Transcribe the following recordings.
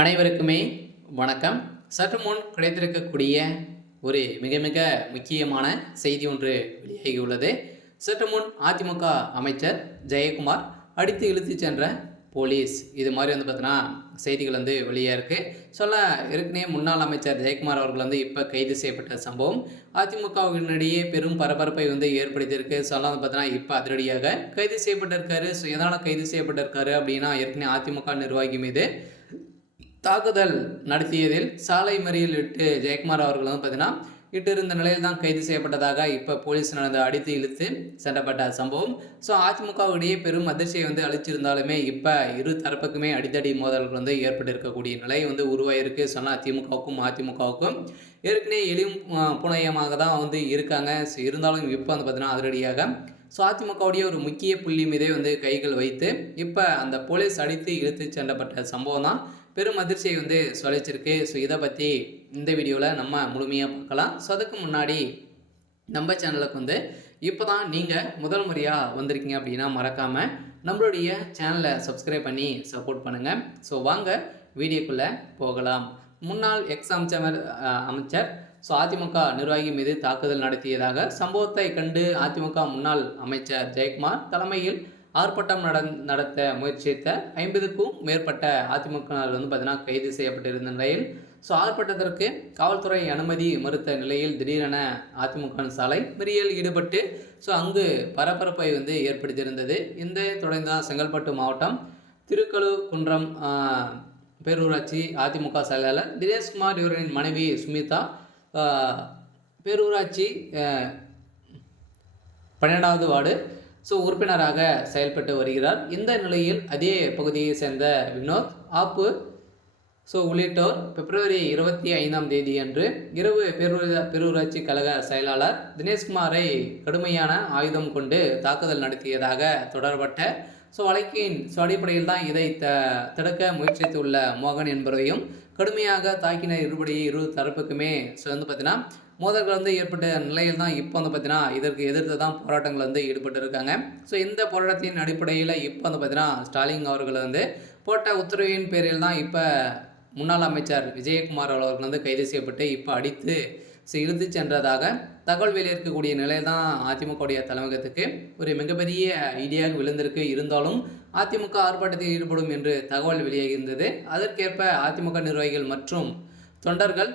அனைவருக்குமே வணக்கம். சற்று முன் கிடைத்திருக்கக்கூடிய ஒரு மிக மிக முக்கியமான செய்தி ஒன்று வெளியாகியுள்ளது. சற்று முன் அதிமுக அமைச்சர் ஜெயக்குமார் அடித்து இழுத்து சென்ற போலீஸ், இது மாதிரி பார்த்தீங்கன்னா செய்திகள் வெளியாக இருக்குது. சொல்ல ஏற்கனவே முன்னாள் அமைச்சர் ஜெயக்குமார் அவர்கள் இப்போ கைது செய்யப்பட்ட சம்பவம் அதிமுகவினிடையே பெரும் பரபரப்பை ஏற்படுத்தியிருக்கு. சொல்ல பார்த்தீங்கன்னா இப்போ அதிரடியாக கைது செய்யப்பட்டிருக்காரு. எதனால் கைது செய்யப்பட்டிருக்காரு அப்படின்னா, ஏற்கனவே அதிமுக நிர்வாகி மீது தாக்குதல் நடத்தியதில் சாலை மறியல் இட்டு ஜெயக்குமார் அவர்கள் பார்த்தீங்கன்னா இட்டிருந்த நிலையில் தான் கைது செய்யப்பட்டதாக இப்போ போலீஸ் அடித்து இழுத்து சென்றப்பட்ட சம்பவம். ஸோ அதிமுகவுடைய பெரும் அதிர்ச்சியை அளிச்சிருந்தாலுமே இப்போ இரு தரப்புக்குமே அடித்தடி மோதல்கள் ஏற்பட்டிருக்கக்கூடிய நிலை உருவாயிருக்கு. சொன்னால் திமுகவுக்கும் அதிமுகவுக்கும் ஏற்கனவே எளியும் புனையமாக தான் இருக்காங்க. ஸோ இருந்தாலும் இப்போ பார்த்தீங்கன்னா அதிரடியாக ஸோ அதிமுகவுடைய ஒரு முக்கிய புள்ளி மீதே கைகள் வைத்து இப்போ அந்த போலீஸ் அடித்து இழுத்து சென்றப்பட்ட சம்பவம் தான் பெரும் அதிர்ச்சியை சொல்லிச்சிருக்கு. ஸோ இதை பற்றி இந்த வீடியோவில் நம்ம முழுமையாக பார்க்கலாம். ஸோ அதுக்கு முன்னாடி நம்ம சேனலுக்கு இப்போ தான் நீங்கள் முதல் முறையாக வந்திருக்கீங்க அப்படின்னா மறக்காமல் நம்மளுடைய சேனலை சப்ஸ்கிரைப் பண்ணி சப்போர்ட் பண்ணுங்கள். ஸோ வாங்க வீடியோக்குள்ளே போகலாம். முன்னாள் அமைச்சர் ஸோ அதிமுக நிர்வாகி மீது தாக்குதல் நடத்தியதாக சம்பவத்தை கண்டு அதிமுக முன்னாள் அமைச்சர் ஜெயக்குமார் தலைமையில் ஆர்ப்பாட்டம் நடத்த முயற்சித்த 50க்கும் மேற்பட்ட அதிமுகவினர் பார்த்தீங்கன்னா கைது செய்யப்பட்டிருந்த நிலையில் ஸோ ஆர்ப்பாட்டத்திற்கு காவல்துறை அனுமதி மறுத்த நிலையில் திடீரென அதிமுக சாலை மறியல் ஈடுபட்டு ஸோ அங்கு பரபரப்பை ஏற்படுத்தியிருந்தது. இந்த தொடர்ந்தான் செங்கல்பட்டு மாவட்டம் திருக்கழுக்குன்றம் பேரூராட்சி அதிமுக செயலாளர் தினேஷ்குமார் இவரின் மனைவி சுமிதா பேரூராட்சி 12வது வார்டு ஸோ உறுப்பினராக செயல்பட்டு வருகிறார். இந்த நிலையில் அதே பகுதியை சேர்ந்த வினோத் ஆப்பு ஸோ உள்ளிட்டோர் பிப்ரவரி 25ஆம் தேதி அன்று இரவு பேரூராட்சி கழக செயலாளர் தினேஷ்குமாரை கடுமையான ஆயுதம் கொண்டு தாக்குதல் நடத்தியதாக தொடரப்பட்ட ஸோ வழக்கின் அடிப்படையில் தான் இதை தடுக்க முயற்சித்துள்ள மோகன் என்பவரையும் கடுமையாக தாக்கின இரு தரப்புக்குமே ஸோ பார்த்தீங்கன்னா மோதல்கள் ஏற்பட்ட நிலையில் தான் இப்போ பார்த்தீங்கன்னா இதற்கு எதிர்த்து தான் போராட்டங்கள் ஈடுபட்டு இருக்காங்க. ஸோ இந்த போராட்டத்தின் அடிப்படையில் இப்போ பார்த்தீங்கன்னா ஸ்டாலின் அவர்கள் போட்ட உத்தரவின் பேரில் தான் இப்போ முன்னாள் அமைச்சர் விஜயகுமார் அவர்கள் கைது செய்யப்பட்டு இப்போ அடித்து இழுத்து சென்றதாக தகவல் வெளியிருக்கக்கூடிய நிலையில் தான் அதிமுகவுடைய தலைமையகத்துக்கு ஒரு மிகப்பெரிய ஐடியாக விழுந்திருக்கு. இருந்தாலும் அதிமுக ஆர்ப்பாட்டத்தில் ஈடுபடும் என்று தகவல் வெளியாகியிருந்தது. அதற்கேற்ப அதிமுக நிர்வாகிகள் மற்றும் தொண்டர்கள்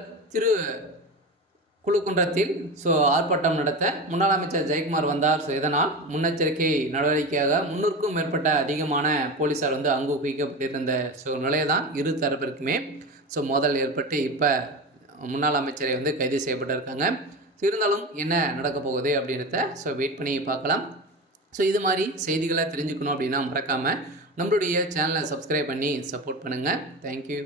குழுக்குன்றத்தில் ஸோ ஆர்ப்பாட்டம் நடத்த முன்னாள் அமைச்சர் ஜெயக்குமார் வந்தார். ஸோ இதனால் முன்னெச்சரிக்கை நடவடிக்கையாக 300க்கும் மேற்பட்ட அதிகமான போலீஸார் அங்கு குவிக்கப்பட்டிருந்த ஸோ நிலையை தான் இரு தரப்பிற்குமே ஸோ மோதல் ஏற்பட்டு இப்போ முன்னாள் அமைச்சரை கைது செய்யப்பட்டிருக்காங்க. ஸோ இருந்தாலும் என்ன நடக்க போகுது அப்படின்றத ஸோ வெயிட் பண்ணி பார்க்கலாம். ஸோ இது மாதிரி செய்திகளை தெரிஞ்சுக்கணும் அப்படின்னா மறக்காமல் நம்மளுடைய சேனலை சப்ஸ்கிரைப் பண்ணி சப்போர்ட் பண்ணுங்கள். தேங்க்யூ.